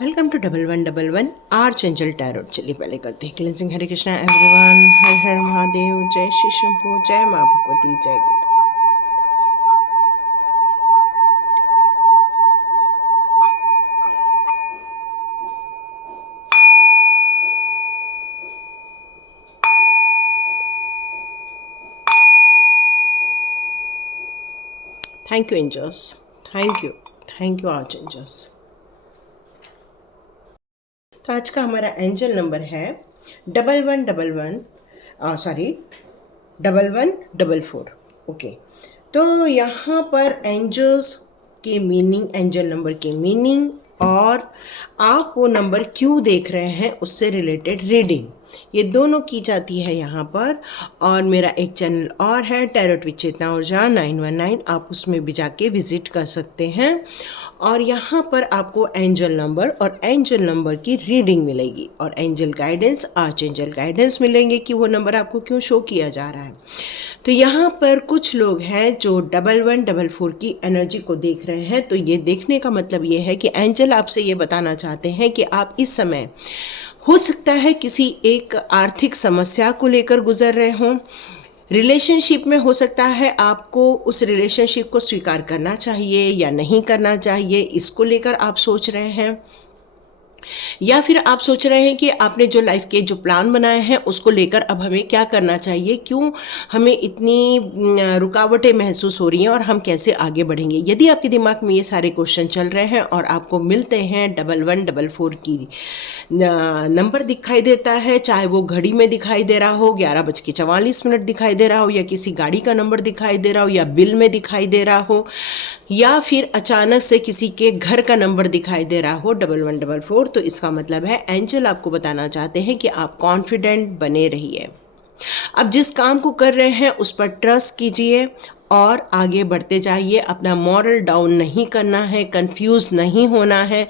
Welcome to 1111 आर Chanchal tarot. चलिए पहले करते हैं क्लेंजिंग। हरे कृष्णा एवरीवन, हर हर महादेव, जय श्री शंभू, जय माँ भगवती, जय गजा। Thank you angels, thank you archangels. तो आज का हमारा एंजल नंबर है 1144। ओके, तो यहाँ पर एंजल्स के मीनिंग, एंजल नंबर के मीनिंग और आप वो नंबर क्यों देख रहे हैं उससे रिलेटेड रीडिंग, ये दोनों की जाती है यहाँ पर। और मेरा एक चैनल और है टैरोट विद चेतना ऊर्जा 919, आप उसमें भी जाके विजिट कर सकते हैं। और यहाँ पर आपको एंजल नंबर और एंजल नंबर की रीडिंग मिलेगी और angel guidance, arch angel guidance मिलेंगे कि वो नंबर आपको क्यों शो किया जा रहा है। तो यहाँ पर कुछ लोग हैं जो 1144 की एनर्जी को देख रहे हैं। तो ये देखने का मतलब ये है कि एंजल आपसे ये बताना चाहते हैं कि आप इस समय हो सकता है किसी एक आर्थिक समस्या को लेकर गुजर रहे हों। रिलेशनशिप में हो सकता है आपको उस रिलेशनशिप को स्वीकार करना चाहिए या नहीं करना चाहिए, इसको लेकर आप सोच रहे हैं। या फिर आप सोच रहे हैं कि आपने जो लाइफ के जो प्लान बनाए हैं उसको लेकर अब हमें क्या करना चाहिए, क्यों हमें इतनी रुकावटें महसूस हो रही हैं और हम कैसे आगे बढ़ेंगे। यदि आपके दिमाग में ये सारे क्वेश्चन चल रहे हैं और आपको मिलते हैं 1144 की नंबर दिखाई देता है, चाहे वो घड़ी में दिखाई दे रहा हो 11:44 दिखाई दे रहा हो, या किसी गाड़ी का नंबर दिखाई दे रहा हो, या बिल में दिखाई दे रहा हो, या फिर अचानक से किसी के घर का नंबर दिखाई दे रहा हो 1144, तो इसका मतलब है एंजल आपको बताना चाहते हैं कि आप कॉन्फिडेंट बने रहिए। अब जिस काम को कर रहे हैं उस पर ट्रस्ट कीजिए और आगे बढ़ते जाइए। अपना मॉरल डाउन नहीं करना है, कंफ्यूज नहीं होना है।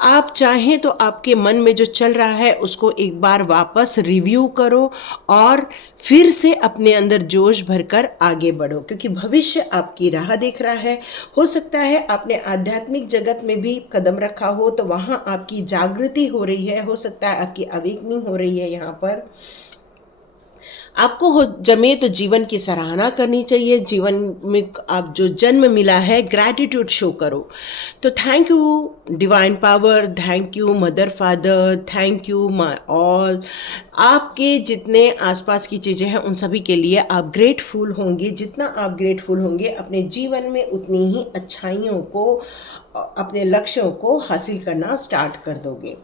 आप चाहें तो आपके मन में जो चल रहा है उसको एक बार वापस रिव्यू करो और फिर से अपने अंदर जोश भरकर आगे बढ़ो, क्योंकि भविष्य आपकी राह देख रहा है। हो सकता है आपने आध्यात्मिक जगत में भी कदम रखा हो तो वहाँ आपकी जागृति हो रही है, हो सकता है आपकी अवेकनिंग हो रही है। यहाँ पर आपको हो जमे तो जीवन की सराहना करनी चाहिए। जीवन में आप जो जन्म मिला है, ग्रैटिट्यूड शो करो। तो thank you divine power, thank you mother father, thank you my all. आपके जितने आसपास की चीज़ें हैं उन सभी के लिए आप ग्रेटफुल होंगे। जितना आप ग्रेटफुल होंगे अपने जीवन में उतनी ही अच्छाइयों को, अपने लक्ष्यों को हासिल करना स्टार्ट कर दोगे।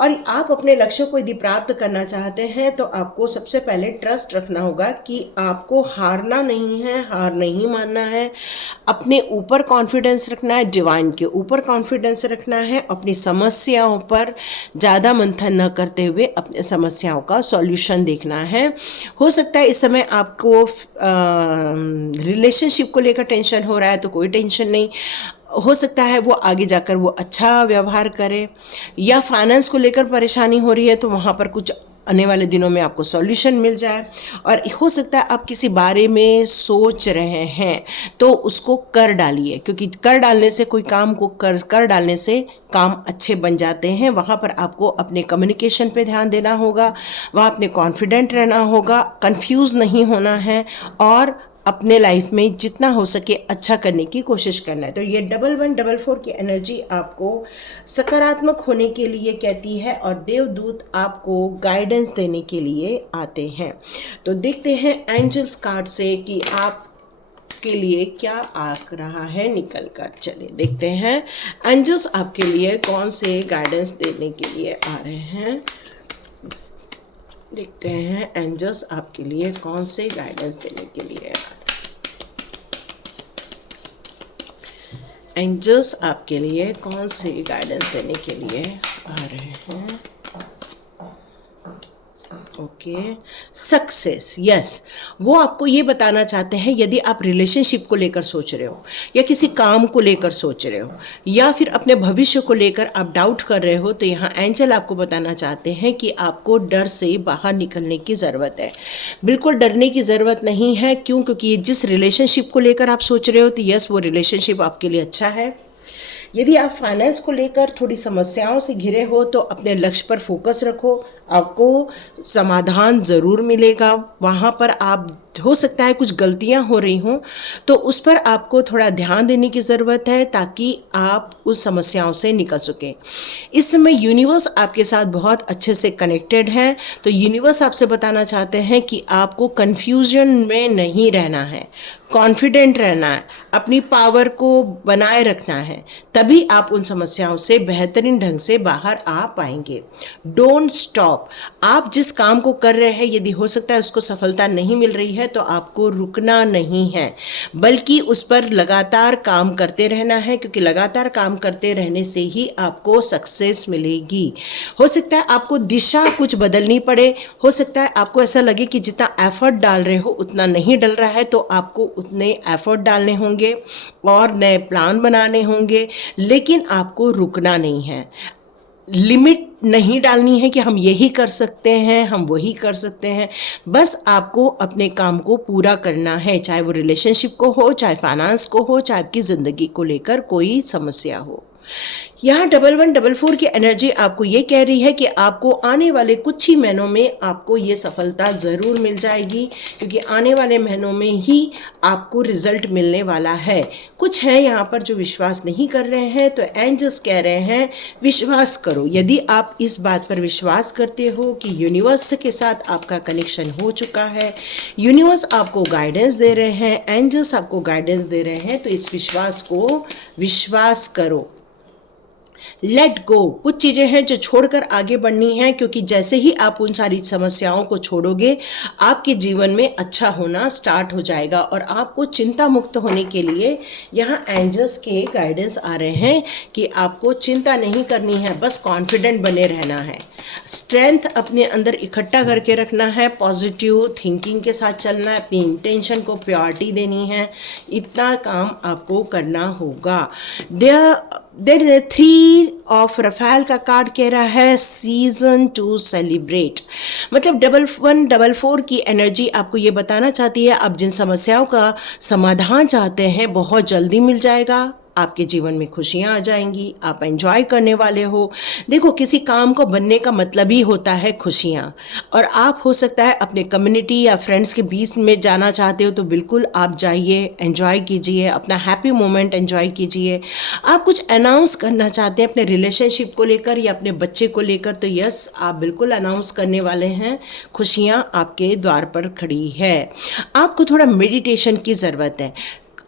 और आप अपने लक्ष्यों को यदि प्राप्त करना चाहते हैं तो आपको सबसे पहले ट्रस्ट रखना होगा कि आपको हारना नहीं है, हार नहीं मानना है। अपने ऊपर कॉन्फिडेंस रखना है, डिवाइन के ऊपर कॉन्फिडेंस रखना है। अपनी समस्याओं पर ज़्यादा मंथन न करते हुए अपने समस्याओं का सॉल्यूशन देखना है। हो सकता है इस समय आपको रिलेशनशिप को लेकर टेंशन हो रहा है, तो कोई टेंशन नहीं, हो सकता है वो आगे जाकर वो अच्छा व्यवहार करे। या फाइनेंस को लेकर परेशानी हो रही है तो वहाँ पर कुछ आने वाले दिनों में आपको सॉल्यूशन मिल जाए। और हो सकता है आप किसी बारे में सोच रहे हैं तो उसको कर डालिए, क्योंकि कर डालने से कोई काम को कर डालने से काम अच्छे बन जाते हैं। वहाँ पर आपको अपने कम्युनिकेशन पे ध्यान देना होगा, वहाँ अपने कॉन्फिडेंट रहना होगा, कंफ्यूज नहीं होना है और अपने लाइफ में जितना हो सके अच्छा करने की कोशिश करना है। तो ये 1144 की एनर्जी आपको सकारात्मक होने के लिए कहती है और देवदूत आपको गाइडेंस देने के लिए आते हैं। तो देखते हैं एंजल्स कार्ड से कि आप के लिए क्या आ रहा है निकल कर। चलिए देखते हैं एंजल्स आपके लिए कौन से गाइडेंस देने के लिए आ रहे हैं। देखते हैं एंजल्स आपके लिए कौन से गाइडेंस देने के लिए आ रहे हैं। एंजल्स आपके लिए कौन से गाइडेंस देने के लिए आ रहे हैं। ओके, सक्सेस, यस, वो आपको ये बताना चाहते हैं यदि आप रिलेशनशिप को लेकर सोच रहे हो या किसी काम को लेकर सोच रहे हो या फिर अपने भविष्य को लेकर आप डाउट कर रहे हो, तो यहाँ एंजल आपको बताना चाहते हैं कि आपको डर से बाहर निकलने की ज़रूरत है। बिल्कुल डरने की ज़रूरत नहीं है। क्यों? क्योंकि जिस रिलेशनशिप को लेकर आप सोच रहे हो तो यस, वो रिलेशनशिप आपके लिए अच्छा है। यदि आप फाइनेंस को लेकर थोड़ी समस्याओं से घिरे हो तो अपने लक्ष्य पर फोकस रखो, आपको समाधान ज़रूर मिलेगा। वहाँ पर आप हो सकता है कुछ गलतियाँ हो रही हों तो उस पर आपको थोड़ा ध्यान देने की ज़रूरत है ताकि आप उस समस्याओं से निकल सकें। इस समय यूनिवर्स आपके साथ बहुत अच्छे से कनेक्टेड है, तो यूनिवर्स आपसे बताना चाहते हैं कि आपको कन्फ्यूजन में नहीं रहना है, कॉन्फिडेंट रहना है, अपनी पावर को बनाए रखना है, तभी आप उन समस्याओं से बेहतरीन ढंग से बाहर आ पाएंगे। Don't stop. आप जिस काम को कर रहे हैं यदि हो सकता है उसको सफलता नहीं मिल रही है तो आपको रुकना नहीं है, बल्कि उस पर लगातार काम करते रहना है, क्योंकि लगातार काम करते रहने से ही आपको सक्सेस मिलेगी। हो सकता है आपको दिशा कुछ बदलनी पड़े, हो सकता है आपको ऐसा लगे कि जितना एफर्ट डाल रहे हो उतना नहीं डल रहा है, तो आपको उतने एफर्ट डालने होंगे और नए प्लान बनाने होंगे, लेकिन आपको रुकना नहीं है। लिमिट नहीं डालनी है कि हम यही कर सकते हैं, हम वही कर सकते हैं। बस आपको अपने काम को पूरा करना है, चाहे वो रिलेशनशिप को हो, चाहे फाइनेंस को हो, चाहे आपकी ज़िंदगी को लेकर कोई समस्या हो। यहाँ 1114 की एनर्जी आपको ये कह रही है कि आपको आने वाले कुछ ही महीनों में आपको ये सफलता ज़रूर मिल जाएगी, क्योंकि आने वाले महीनों में ही आपको रिजल्ट मिलने वाला है। कुछ हैं यहाँ पर जो विश्वास नहीं कर रहे हैं, तो एंजल्स कह रहे हैं विश्वास करो। यदि आप इस बात पर विश्वास करते हो कि यूनिवर्स के साथ आपका कनेक्शन हो चुका है, यूनिवर्स आपको गाइडेंस दे रहे हैं, एंजल्स आपको गाइडेंस दे रहे हैं, तो इस विश्वास को विश्वास करो। Let go. कुछ चीज़ें हैं जो छोड़कर आगे बढ़नी है, क्योंकि जैसे ही आप उन सारी समस्याओं को छोड़ोगे आपके जीवन में अच्छा होना स्टार्ट हो जाएगा। और आपको चिंता मुक्त होने के लिए यहाँ एंजल्स के गाइडेंस आ रहे हैं कि आपको चिंता नहीं करनी है, बस कॉन्फिडेंट बने रहना है, स्ट्रेंथ अपने अंदर इकट्ठा करके रखना है, पॉजिटिव थिंकिंग के साथ चलना है, अपनी इंटेंशन को प्रायोरिटी देनी है, इतना काम आपको करना होगा। देयर 3 ऑफ रफेल का कार्ड कह रहा है सीजन टू सेलिब्रेट। मतलब 1114 की एनर्जी आपको ये बताना चाहती है आप जिन समस्याओं का समाधान चाहते हैं बहुत जल्दी मिल जाएगा, आपके जीवन में खुशियाँ आ जाएंगी, आप एंजॉय करने वाले हो। देखो, किसी काम को बनने का मतलब ही होता है खुशियाँ, और आप हो सकता है अपने कम्युनिटी या फ्रेंड्स के बीच में जाना चाहते हो तो बिल्कुल आप जाइए, एंजॉय कीजिए, अपना हैप्पी मोमेंट एंजॉय कीजिए। आप कुछ अनाउंस करना चाहते हैं अपने रिलेशनशिप को लेकर या अपने बच्चे को लेकर, तो यस, आप बिल्कुल अनाउंस करने वाले हैं, खुशियाँ आपके द्वार पर खड़ी है। आपको थोड़ा मेडिटेशन की ज़रूरत है,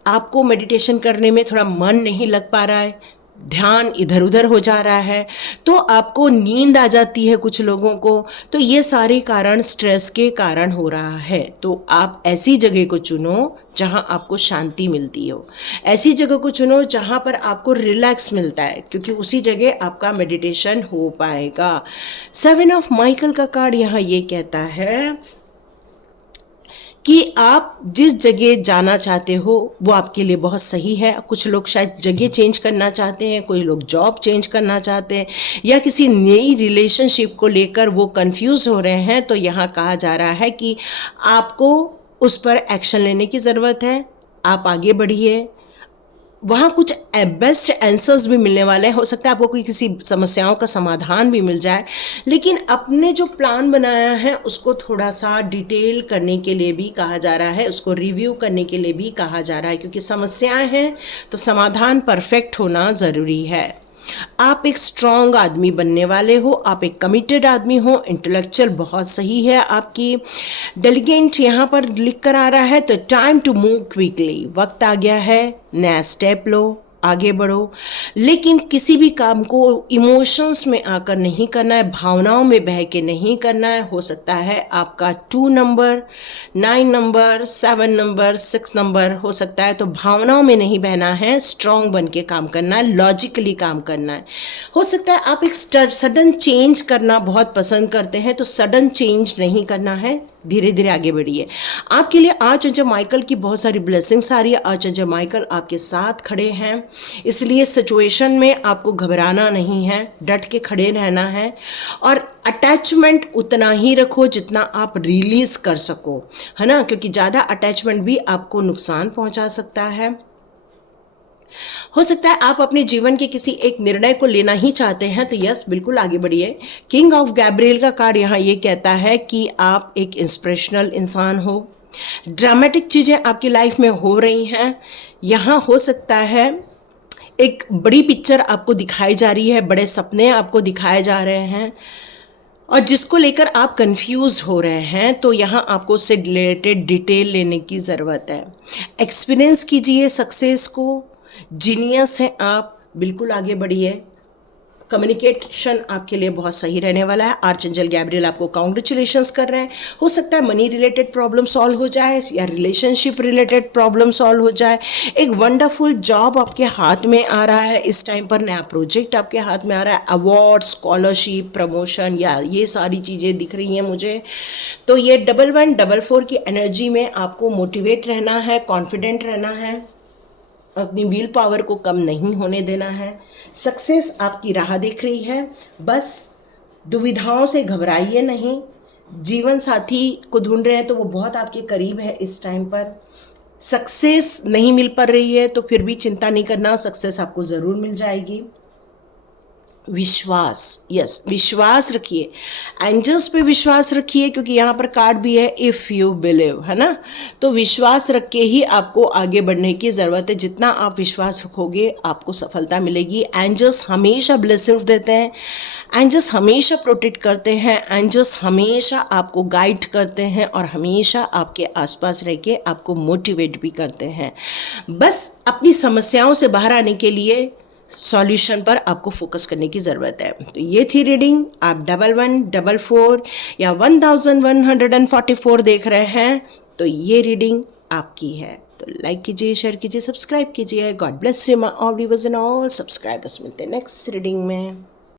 आपको मेडिटेशन करने में थोड़ा मन नहीं लग पा रहा है, ध्यान इधर उधर हो जा रहा है, तो आपको नींद आ जाती है कुछ लोगों को, तो ये सारे कारण स्ट्रेस के कारण हो रहा है। तो आप ऐसी जगह को चुनो जहाँ आपको शांति मिलती हो, ऐसी जगह को चुनो जहाँ पर आपको रिलैक्स मिलता है, क्योंकि उसी जगह आपका मेडिटेशन हो पाएगा। 7 ऑफ माइकल का कार्ड यहाँ ये कहता है कि आप जिस जगह जाना चाहते हो वो आपके लिए बहुत सही है। कुछ लोग शायद जगह चेंज करना चाहते हैं, कोई लोग जॉब चेंज करना चाहते हैं, या किसी नई रिलेशनशिप को लेकर वो कंफ्यूज हो रहे हैं, तो यहाँ कहा जा रहा है कि आपको उस पर एक्शन लेने की ज़रूरत है, आप आगे बढ़िए। वहाँ कुछ बेस्ट आंसर्स भी मिलने वाले हैं, हो सकता है आपको कोई किसी समस्याओं का समाधान भी मिल जाए, लेकिन अपने जो प्लान बनाया है उसको थोड़ा सा डिटेल करने के लिए भी कहा जा रहा है, उसको रिव्यू करने के लिए भी कहा जा रहा है, क्योंकि समस्याएं हैं तो समाधान परफेक्ट होना ज़रूरी है। आप एक स्ट्रॉन्ग आदमी बनने वाले हो, आप एक कमिटेड आदमी हो, इंटेलेक्चुअल बहुत सही है आपकी। डेलीगेंट यहाँ पर लिख कर आ रहा है, तो टाइम टू मूव क्विकली, वक्त आ गया है, नया स्टेप लो, आगे बढ़ो, लेकिन किसी भी काम को इमोशंस में आकर नहीं करना है, भावनाओं में बह के नहीं करना है। हो सकता है आपका 2 नंबर, 9 नंबर, 7 नंबर, 6 नंबर हो सकता है, तो भावनाओं में नहीं बहना है, स्ट्रॉन्ग बन के काम करना है, लॉजिकली काम करना है। हो सकता है आप एक सडन चेंज करना बहुत पसंद करते हैं, तो सडन चेंज नहीं करना है, धीरे धीरे आगे बढ़िए। आपके लिए आर्चएंजल माइकल की बहुत सारी ब्लेसिंग्स आ रही है, आर्चएंजल माइकल आपके साथ खड़े हैं, इसलिए सिचुएशन में आपको घबराना नहीं है, डट के खड़े रहना है, और अटैचमेंट उतना ही रखो जितना आप रिलीज कर सको, है ना, क्योंकि ज़्यादा अटैचमेंट भी आपको नुकसान पहुंचा सकता है। हो सकता है आप अपने जीवन के किसी एक निर्णय को लेना ही चाहते हैं, तो यस बिल्कुल आगे बढ़िए। किंग ऑफ गैब्रियल का कार्ड यहाँ ये कहता है कि आप एक इंस्पिरेशनल इंसान हो, ड्रामेटिक चीज़ें आपकी लाइफ में हो रही हैं। यहाँ हो सकता है एक बड़ी पिक्चर आपको दिखाई जा रही है, बड़े सपने आपको दिखाए जा रहे हैं और जिसको लेकर आप कंफ्यूज हो रहे हैं, तो यहाँ आपको उससे रिलेटेड डिटेल लेने की ज़रूरत है। एक्सपीरियंस कीजिए सक्सेस को, जीनियस है आप, बिल्कुल आगे बढ़िए। कम्युनिकेशन आपके लिए बहुत सही रहने वाला है। आर्चएंजल गैब्रियल आपको कांग्रेचुलेशंस कर रहे हैं। हो सकता है मनी रिलेटेड प्रॉब्लम सॉल्व हो जाए या रिलेशनशिप रिलेटेड प्रॉब्लम सॉल्व हो जाए। एक वंडरफुल जॉब आपके हाथ में आ रहा है इस टाइम पर, नया प्रोजेक्ट आपके हाथ में आ रहा है, अवार्ड, स्कॉलरशिप, प्रमोशन, या ये सारी चीज़ें दिख रही हैं मुझे। तो ये 1144 की एनर्जी में आपको मोटिवेट रहना है, कॉन्फिडेंट रहना है, अपनी विल पावर को कम नहीं होने देना है। सक्सेस आपकी राह देख रही है, बस दुविधाओं से घबराइए नहीं। जीवन साथी को ढूंढ रहे हैं तो वो बहुत आपके करीब है इस टाइम पर। सक्सेस नहीं मिल पा रही है तो फिर भी चिंता नहीं करना, सक्सेस आपको ज़रूर मिल जाएगी। विश्वास, यस विश्वास रखिए, एंजल्स पे विश्वास रखिए, क्योंकि यहाँ पर कार्ड भी है इफ़ यू बिलीव, है ना। तो विश्वास रख के ही आपको आगे बढ़ने की ज़रूरत है। जितना आप विश्वास रखोगे आपको सफलता मिलेगी। एंजल्स हमेशा ब्लेसिंग्स देते हैं, एंजल्स हमेशा प्रोटेक्ट करते हैं, एंजल्स हमेशा आपको गाइड करते हैं और हमेशा आपके आसपास रह के आपको मोटिवेट भी करते हैं। बस अपनी समस्याओं से बाहर आने के लिए सॉल्यूशन पर आपको फोकस करने की ज़रूरत है। तो ये थी रीडिंग। आप 1144 या 1144 देख रहे हैं तो ये रीडिंग आपकी है। तो लाइक कीजिए, शेयर कीजिए, सब्सक्राइब कीजिए। God bless you my all viewers and all subscribers. मिलते हैं नेक्स्ट रीडिंग में।